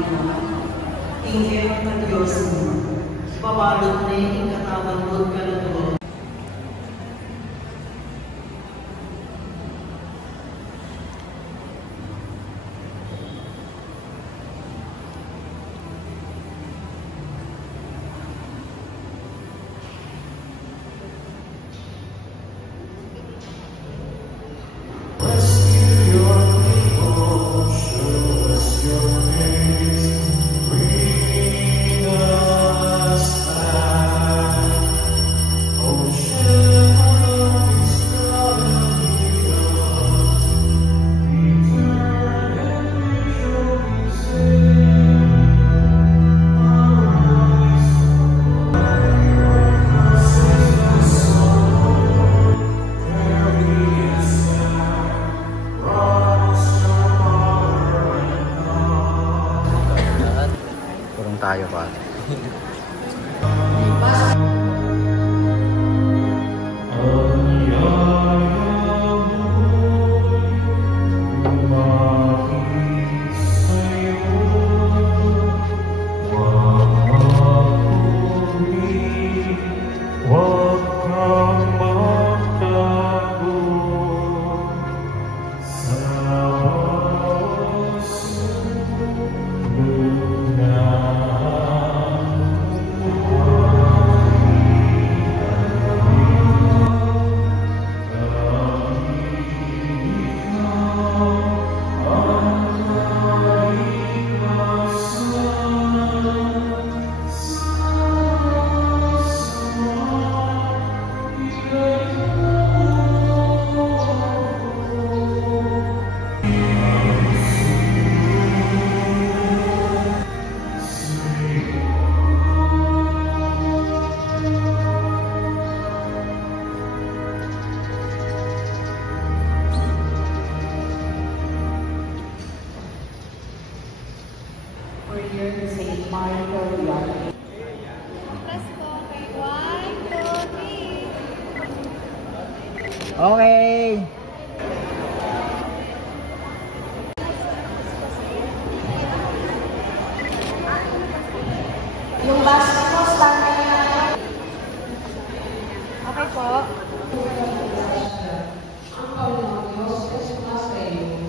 Panginoon. Inggit ng Diyos mo, babalot na yung katawan mo at kaluluwa. Tayo pa. Okay. Yung bus ko, stand na yan. Okay po. Ang Panginoon Diyos ay sumasa iyo.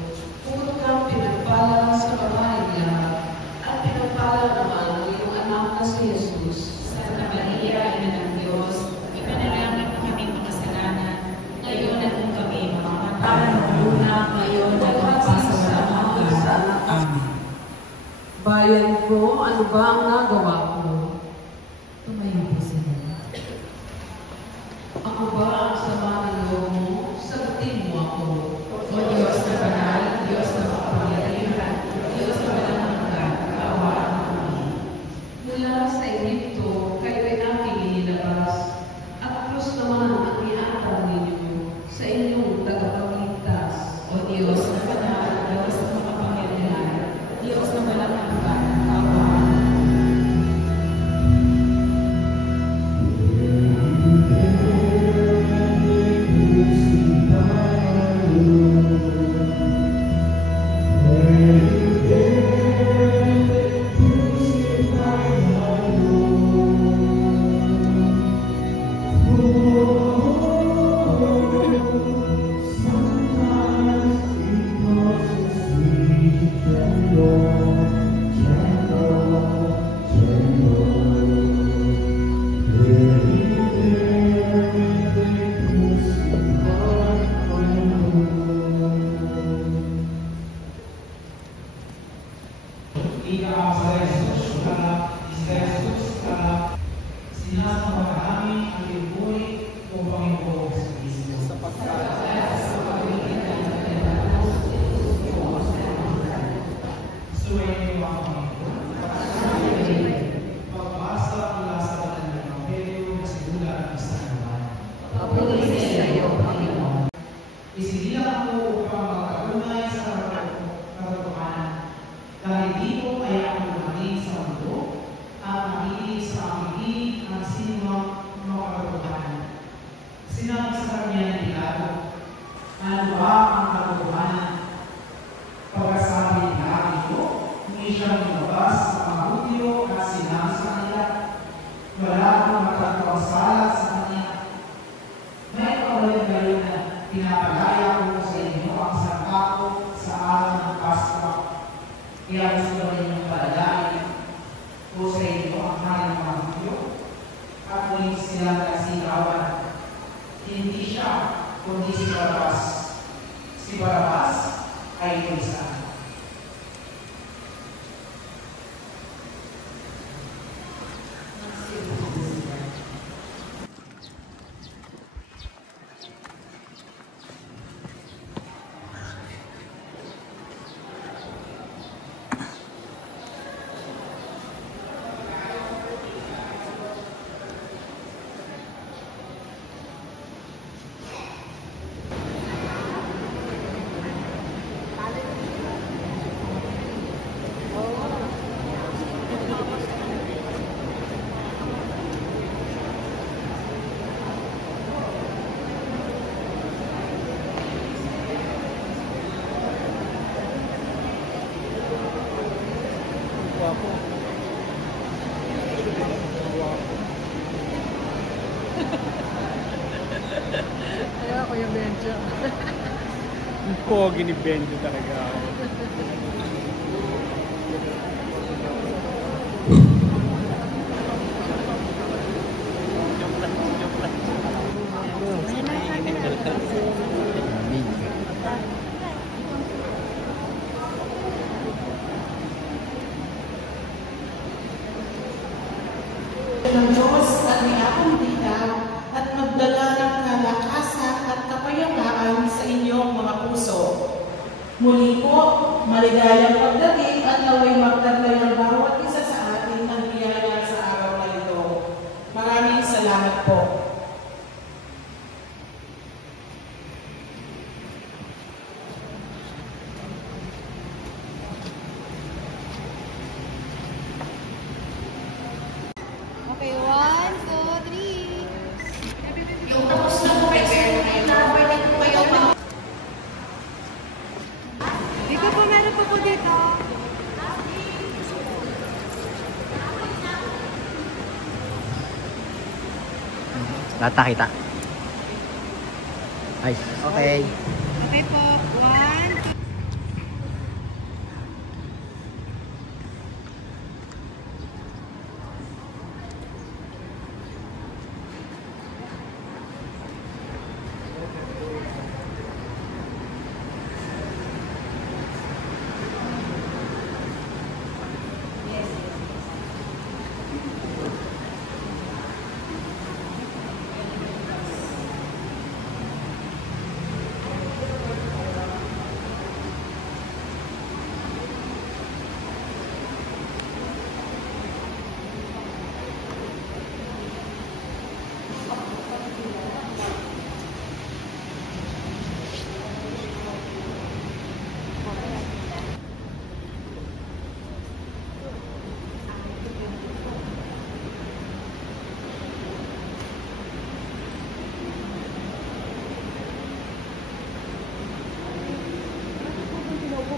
Puno kang pinagpala sa babae niya at pinagpala naman ang iyong anak na si Jesus. Santa Maria, Ina ng Diyos, ipanalangin mo kami makasalanan, ngayon at kung kami makamatay ng luna, ngayon at magpasalamang sa amin. Bayan ko, ano ba ang nagawa ko? Tumayo po sila. Ako ba ang sama ng loob mo? Sagutin mo ako. O Diyos na banal, Diyos na makapangyarihan, Diyos na walang hanggan, kaawaan mo kami. Mula sa Egypto, kayo ay aking inilabas, at krus naman ang iatang ninyo sa inyong tagapagligtas. O Diyos na banal, Diyos na makapangyarihan, Diyos na walang hanggan, kaawaan mo. Isinilang ako upang magkaunay sa katotohanan. Dahil dito ay ako lumating sa mundo at nakikinig sa aking ang sinumang makatotohanan. Sinabi sa kanya ni Pilato, ano ba ang katotohanan? Pagkasabi ni Pilato, hindi siya lumabas Kaya gusto ko rin yung palagay o sa inyo ang kanyang mga hudyo at muling silang nasigawan. Hindi siya, kundi si Barabas. Si Barabas ay isa. Kaya ako yung Benjo. Yung pogi ni Benjo talaga ako. ng Diyos at may akong dita at magdala ng kalakasan at kapayapaan sa inyong mga puso. Muli po, maligayang pagdating at naway magtaglay ng bawat isa sa atin ng biyaya sa araw na ito. Maraming salamat po. Okay, 1, 2, 3. Yung tapos na po kayo, na-pwede po kayo mag- Dito po, meron pa po dito. Lahat nakita. Ay, okay. Okay po, 1, 2.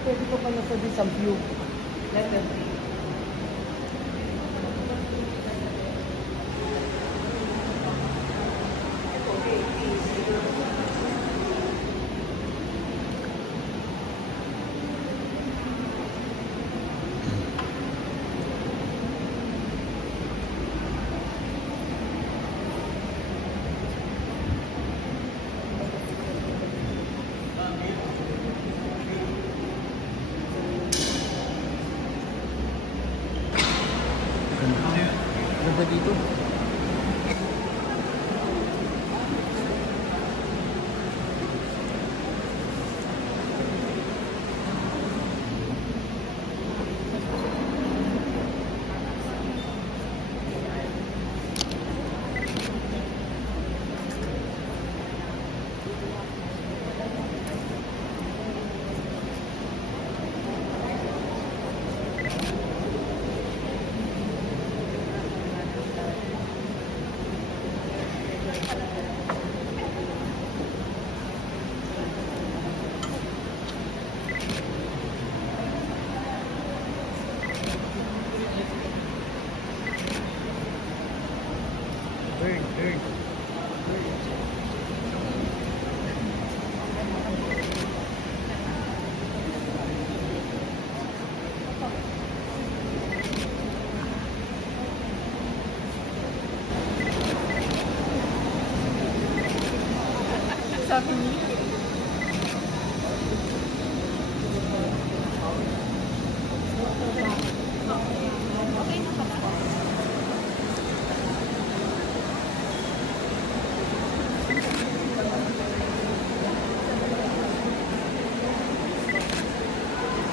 Pwede ko pa nasa sa view. Letter 3. Ganda dito.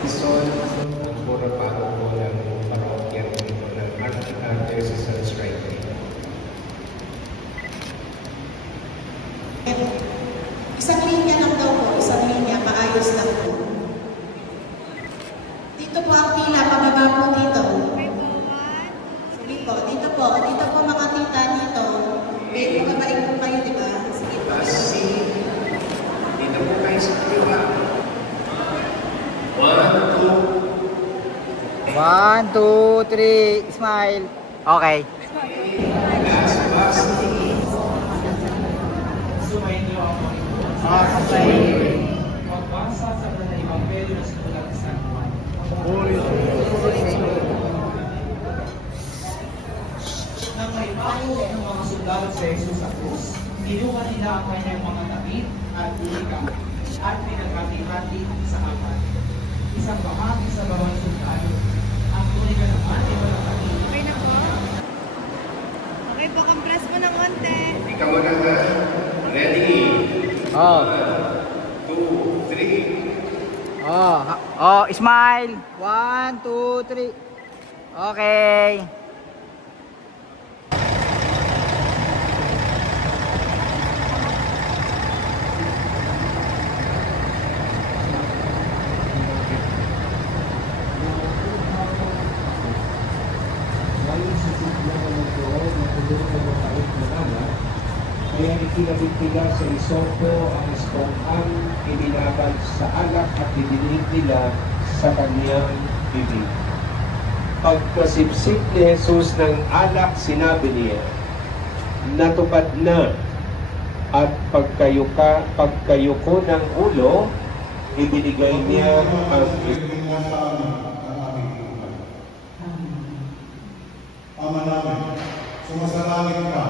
Quezon, ang pura paro ng parokya ng Archdiocese Strike. Isang linya lang daw po, isang linya, maayos lang po. Dito po ang pila, pababa po dito. Sige po, dito po mga tita dito. Mababain po kayo, di ba? Sige po. Kasi, dito po kayo sa kaliwa. 1, 2, 3, smile. Okay. Sumayin niyo ako. Magbasa sa Ebanghelyo ng Sulat ni San Juan. Nang may payo ng mga sundalo sa Jesus sa krus, kinuha nila ang kanyang mga damit at uligang at pinaghati-hati sa apat. Isang bahagi sa bawat sundalo. Ang tuligan naman ay walang kati. Okay na po. Okay po, compress mo ng konti. Ikaw na ba? Ready? Oh. 2, 3. Oh, smile. 1, 2, 3. Okay. Kaya ikinabit-bila sa isopo ang esponghang ibinabad sa alak at ibinig nila sa kanyang bibig. Pagkasipsip ni Jesus ng alak, sinabi niya, natupad na, at pagkayuko ng ulo, ibinigay niya ang Ama namin, sumasalangit ka,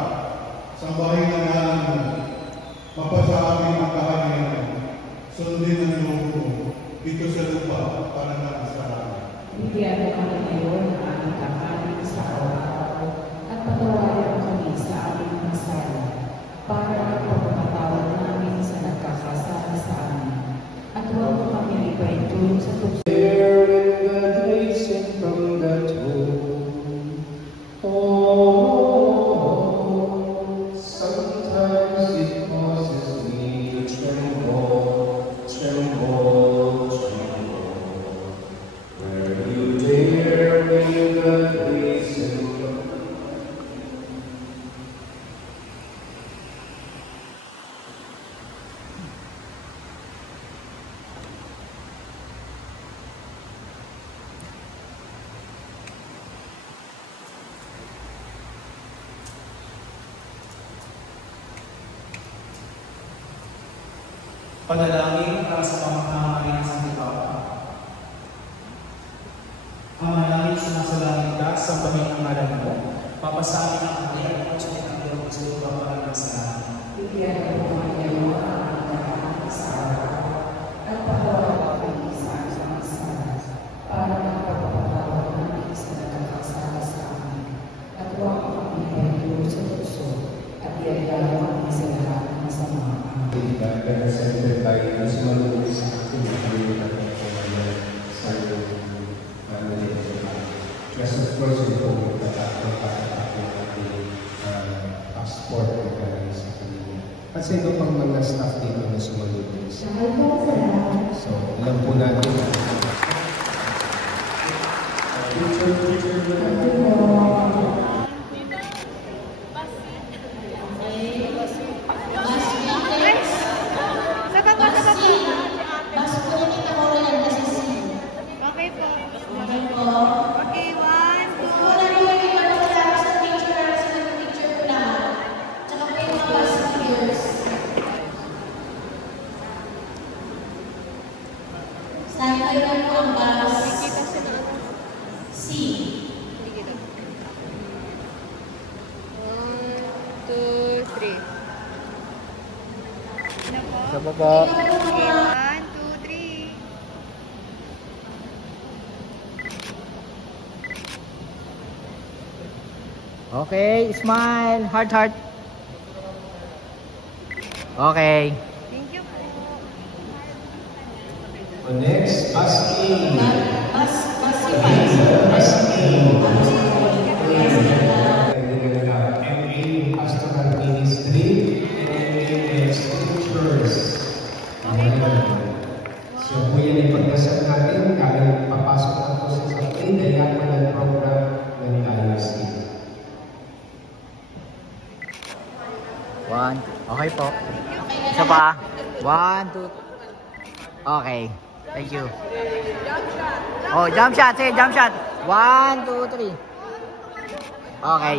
sambahin ang ngalan mo, mapasa amin ang kahayan mo, sundin ang loob mo, dito sa lupa para na sa langit. Bigyan mo kami ngayon ng aming kakanin sa araw-araw at patawarin mo kami sa aming mga sala para magpapatawad namin sa nagkakasala sa amin. At huwag mo kami ipaintulong sa tukso. Sometimes it causes me to tremble. Where you dare me the grace and love. Panalangin para sa pamamahay ng Santo Papa. Ama namin, sumasalangit ka sa Panginoong ngalan mo. Papasahin ang kanyang at sa kanyang sa iyo para sa amin. Bigyan mo kami ngayon ng aming kakanin sa araw at patawarin kami sa aming mga sala para magpapatawad namin sa nagkakasala sa amin. At huwag mo kami ipaintulong sa tukso at iayala kami sa lahat ng masama. Represented by National just of course, ito po passport sa kanila. Kasi ito pang mga staff dito na sumunod. So, alam po natin. Okay po. Okay, 1, 2. Isa pa po. Okay, 1, 2, 3. Okay, smile. Heart, heart. Okay. Thank you po. The next, asking. MA Pastoral Ministry, MA Scriptures. So po yan ay pagdasal natin kahit papasok na po sa pre-diaconal program ng diocese. One. Okay po. Isa pa. 1, 2. Okay. Thank you. Oh, jump shot. Sige, jump shot. 1, 2, 3. Okay.